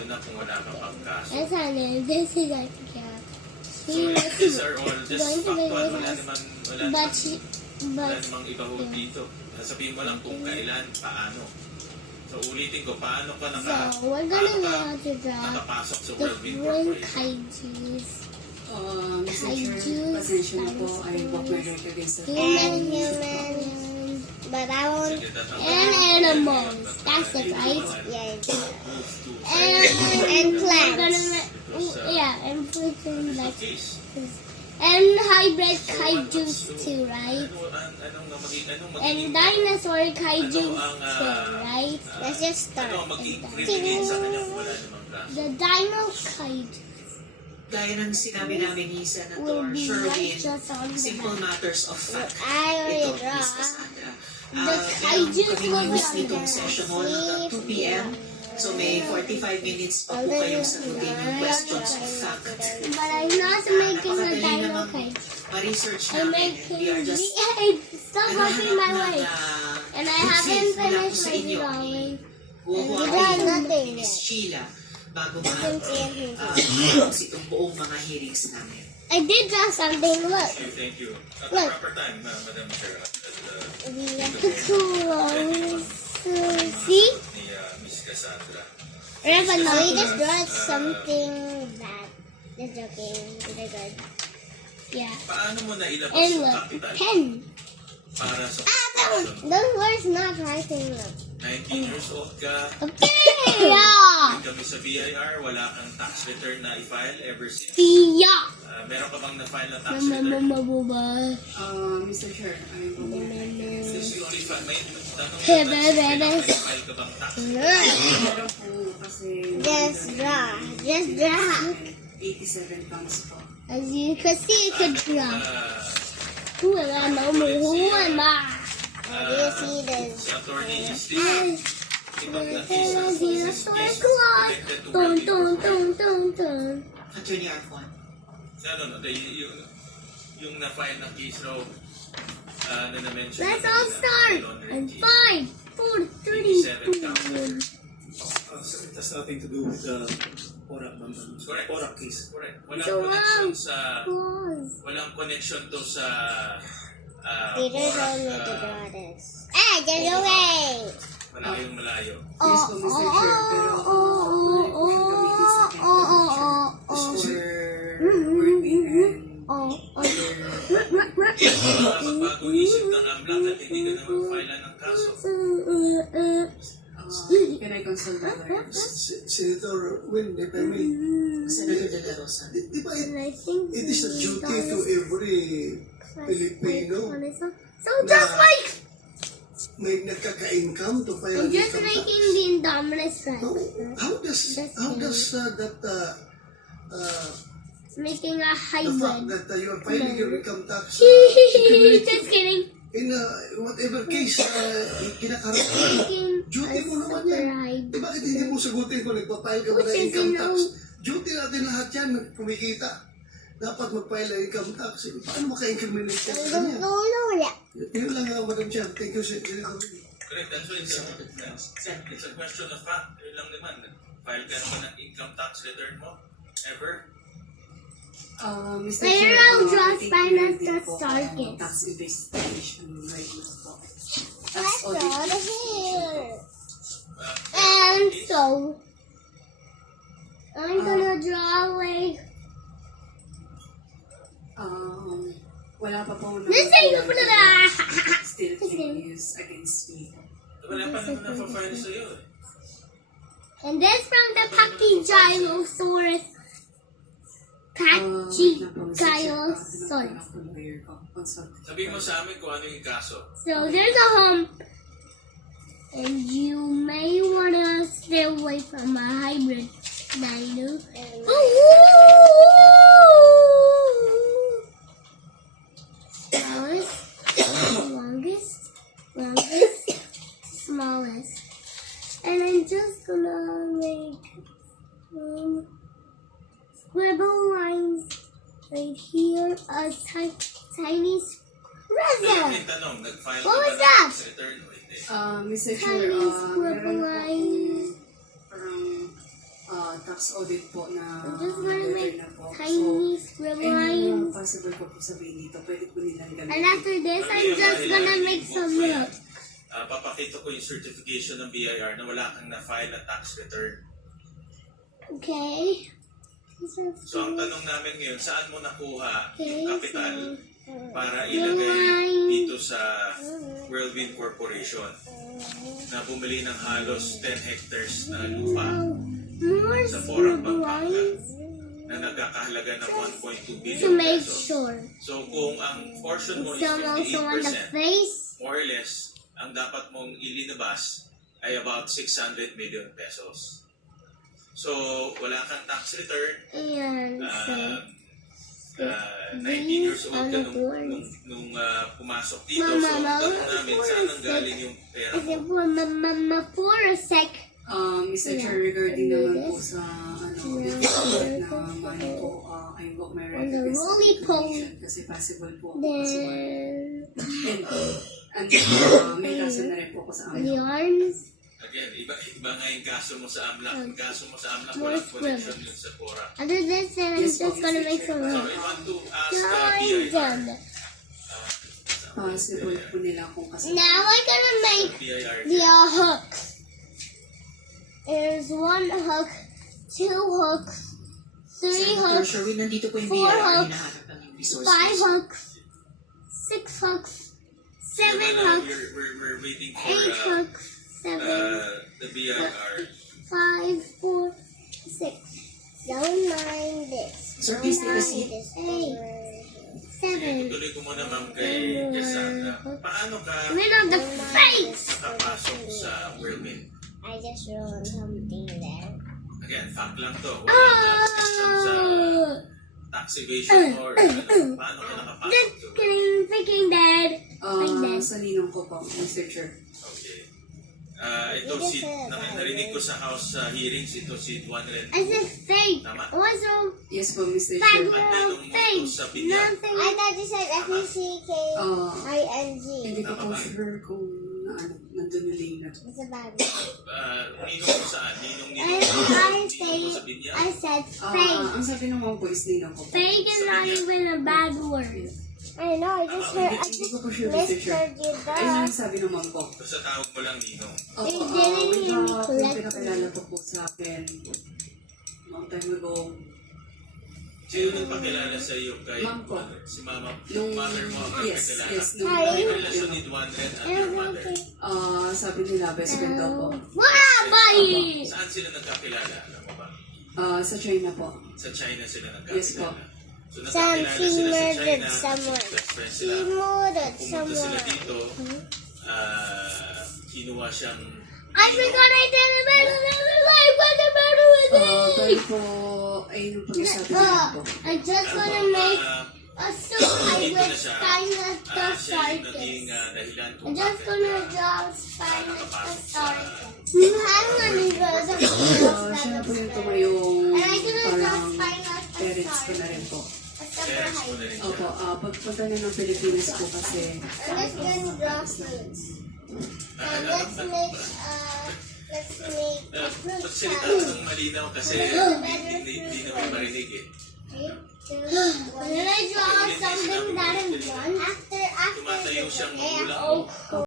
lalo na kung wala kang pangkaso. Yes, honey. This is like, yeah. So these are all just factual. Wala But namang iba ho dito. Sabihin mo lang kung kailan, paano. So ulitin ko, paano ka so we're gonna paano learn how to draw nakapasok sa World different Corporation? kaijus. Mr. Chair, pasensya na po. I walk my right against the Human, but I won't. And animals. That's it, right? Yeah. And plants. Yeah, and fruits and vegetables. And hybrid kaijus too, right? And dinosaur kaijus too, right? Let's just start. The dino kaiju Gaya ng sinabi namin ni Senator will be Sherwin, right just on the simple back. matters of fact. I Ito, already draw. Miss Cassandra. The kaijus kaming will be news on nitong the session hall hanggang 2 p.m. So may 45 minutes pa po kayong sagutin yung questions of fact. But I'm not making a dino kaiju. Ma-research I'm namin. making We are just stop watching my way. And I haven't finished my drawing. nothing ni Miss Sheila bago matapos itong buong mga hearings namin. I did draw something. Look. Thank you. At the Look. proper time, Madam Chair. See? Ni Miss Cassandra. Remember, no, you just draw something bad. Just joking. Really good. Yeah. Paano mo na ilabas And yung look, capital pen. para sa Those words not writing. Look. 19 years old ka, Okay. Yeah. kami sa BIR, wala kang tax return na i-file ever since. Yeah. Meron ka bang na-file na tax return? Mr. Chair, I will Since you only file, may tanong Hey, na baby. file ka bang tax return? meron po kasi Just draw. Just draw. 87 pounds po. As you can see, you could draw. Who am I? Who am I? Do you see this? Si Attorney Steve, ibang na cases, Dinosaur case claw. connected to Dun, World dun, Corporation. dun, dun, dun. Attorney Arfon. Yung na-file na case raw na na-mention. Let's all start. And 5, 4, 3, 2, 1. So it has nothing to do with the Correct. Porak case. Correct. Walang So, connection sa... Pause. Walang connection to sa... Teacher told me to draw this. Ah, get away! Malayong malayo. Yes po, Mr. Chair, pero working and Magbagong isip ng AMLAC at hindi ka na mag-file ng kaso. can I consult the lawyers? Senator Win, if I may, Senator De La Rosa. di ba And I think it is a duty to every Filipino So just like may nagkaka-income to file I'm an just income tax? making the Indominus No, right. how does that Making a the fact hybrid. that you are filing your income tax Just kidding. in whatever case kinakarap Making duty a mo naman super yan. hybrid. Bakit hindi mo sagutin kung nagpa-file ka ba ng Which is income tax? no- Duty natin lahat yan, kumikita. Dapat mag-file ng income tax. Paano maka-incriminate ka sa kanya? Yun lang Madam Chair. Thank you, Senator. Correct. That's why it's a question of fact. Yun lang naman. File ka naman ng income tax return mo? Ever? Mr. Later Chair, I'll draw I think finance meron din that po started. tayong tax investigation right now po. Tax Let's audit. draw the hair. And so, I'm gonna draw like Wala pa po this thing. still being used against me. Wala pa naman na-file sa'yo eh. And this from the Pachygyrosaurus. Pachygyrosaurus. Sabihin mo sa amin kung ano yung kaso. So there's a hump. And you may wanna stay away from a hybrid dino. Longest, smallest. And I'm just gonna make scribble lines right here, a tiny scribble. May tanong, nag-file What ka was ba ng that? tax return o hindi? Mr. Chair, Tiny scribble meron po lines. parang tax audit po na Just wanna letter make na po. tiny So, scribble any lines. possible po sabihin dito, pwede po nilang And gamitin. after this, I'm just gonna make some milk. Papakita ko yung certification ng BIR na wala kang na-file na tax return. Okay. So ang tanong namin ngayon, saan mo nakuha Okay, yung capital para Yung ilagay line. dito sa Whirlwind Corporation na bumili ng halos 10 hectares na lupa More sa Porang, scribble Pampanga lines na nagkakahalaga ng 1.2 to billion make pesos. sure. So kung ang portion mo is Some also on the 58%, face. more or less, ang dapat mong ilinabas ay about 600 million pesos. So, wala kang tax return. And so, 19 years old ka these nung pumasok dito. Mama, So, ang tanong Mama, namin, saan ang galing yung pera is it mo? for mama for a sec? Mr. Chair, regarding naman po sa na money po, I invoke my right On the against roly pole. contribution kasi possible po ako kasi Then and may kaso na rin po ako sa the amin. arms. Again, iba nga yung kaso mo sa AMLAC. Yung kaso mo sa AMLAC, More walang connection yun sa Pora. After this, then I'm Yes, just gonna make some So, milk. I want to ask So I'm BIR. done. Possible po nila kung kasi Now I'm gonna make BIR. the hooks. There's one hook, two hooks, three Senator hooks, Sherwin, nandito po yung 4 BIR, hooks, hinahanap ng resources. 5 hooks, 6 hooks, 7 hooks, We're waiting for 8 hooks, 7, the BIR. 5, 4, 6. Don't mind this. Sir, please take a seat. 7. Tuloy ko muna ma'am kay Cassandra. Paano ka Rid of the face! nakapasok sa Whirlwind? I just wrote something there. Again, fact lang to. Wala na system sa Oh! tax evasion or ano, paano ka nakapasok Just to? kidding, freaking dead. sa ninong ko po, Mr. Chair. Okay. Ito si, narinig ko sa House hearings, ito si Juan Ren. I said fake. Tama. What's wrong? Yes po, Mr. Bad Chair. At girl, tanong mo fake. ito sa binyag. Nothing. I thought you said F-E-C-K-I-N-G. Hindi ko po sure kung nandun yung lane na. It's a bad Ninong mo saan? Ninong mo sa binyag? I said fake. Ang sabi naman po is ninong ko po. Fake is not even a bad word. I know, I just Hindi ko po sure, Mr. Chair. you Ayun ang sabi naman po. Basta tawag mo lang Ninong. Opo, They didn't may hear me mga correctly. pinakilala po po sa akin long time ago. Sino nagpakilala sa iyo kay Ma'am ko. si mama? Nung, Mother mo ang yes, nagpakilala. yes. Nung, Hi. May relasyon ni Juan Ren at your mother. sabi nila, best friend daw po. Wow, buddy! Saan sila nagkakilala? Alam mo ba? Sa China po. Sa China sila Yes po. nagkakilala. So Sam, nagkakilala she sila sa murdered China. someone. Best friend She sila. murdered Pumunta sila someone. dito. Kinuha siyang I forgot I did a better life. What's the matter with Pero me? po, ayun yung pag-isabi nila po. I just wanna make a soup I with kind of the siya yung naging circus. dahilan I'm kung just bakit gonna draw spine with the nakapasok sa circus. Hang on, Rosa. Siya na po yung tumayong And I gonna draw parang spine with the parents ko na rin circus. po. parents mo na rin siya. Opo, pagpunta niya ng Pilipinas po kasi I'm just gonna draw fruits. And let's make a fruit Pagsalita salad. ko ng malinaw kasi hindi naman marinig eh. When I draw something that is one after Tumatayo siyang the magulang mo.